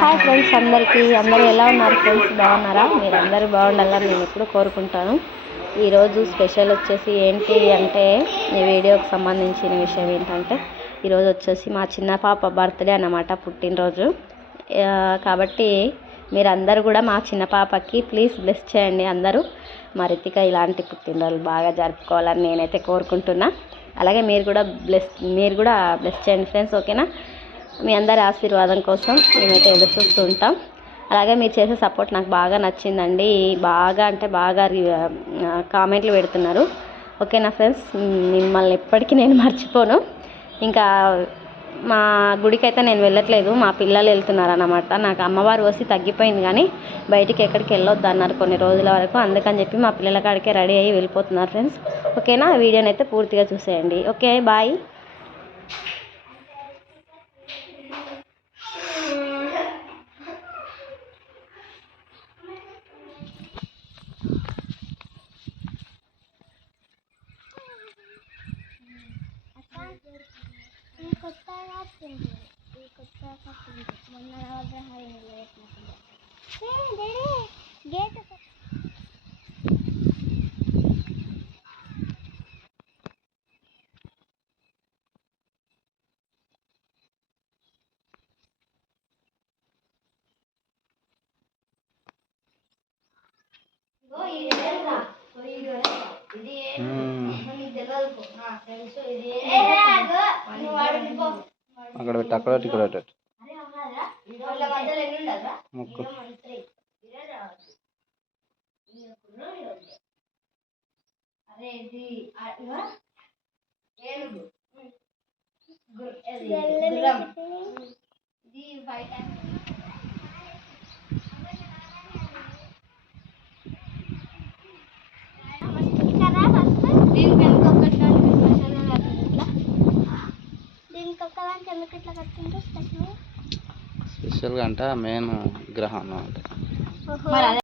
Hi friends, అందరూ ఎలా ఉన్నారు ఫ్రెండ్స్? బాగున్నారా? మీరు అందరూ బాగుండాలని నేను ఎప్పుడు కోరుకుంటాను. ఈరోజు స్పెషల్ వచ్చేసి ఏంటి అంటే, ఈ వీడియోకి సంబంధించిన విషయం ఏంటంటే, ఈరోజు వచ్చేసి మా చిన్న పాప బర్త్డే అన్నమాట, పుట్టినరోజు. కాబట్టి మీరందరూ కూడా మా చిన్న పాపకి ప్లీజ్ బ్లెస్ చేయండి. అందరూ మా రితిక ఇలాంటి పుట్టినరోజు బాగా జరుపుకోవాలని నేనైతే కోరుకుంటున్నా. అలాగే మీరు కూడా బ్లెస్ చేయండి ఫ్రెండ్స్, ఓకేనా? మీ అందరి ఆశీర్వాదం కోసం మేమైతే ఎదురు చూస్తూ ఉంటాం. అలాగే మీరు చేసే సపోర్ట్ నాకు బాగా నచ్చిందండి. బాగా కామెంట్లు పెడుతున్నారు, ఓకేనా ఫ్రెండ్స్? మిమ్మల్ని ఎప్పటికీ నేను మర్చిపోను. ఇంకా మా గుడికి అయితే నేను వెళ్ళట్లేదు, మా పిల్లలు వెళ్తున్నారు అన్నమాట. నాకు అమ్మవారు వచ్చి తగ్గిపోయింది, కానీ బయటికి ఎక్కడికి వెళ్ళొద్దు అన్నారు కొన్ని రోజుల వరకు. అందుకని చెప్పి మా పిల్లల కాడికే రెడీ అయ్యి వెళ్ళిపోతున్నారు ఫ్రెండ్స్, ఓకేనా? వీడియోని అయితే పూర్తిగా చూసేయండి. Okay, bye. మొన్న నవగ్రహాలు అక్కడ పెట్టి అక్కడ పెట్టి ఇక్కడ పెట్టు ముక్కు స్పెషల్గా అంటే మెయిన్ విగ్రహం అన్నమాట.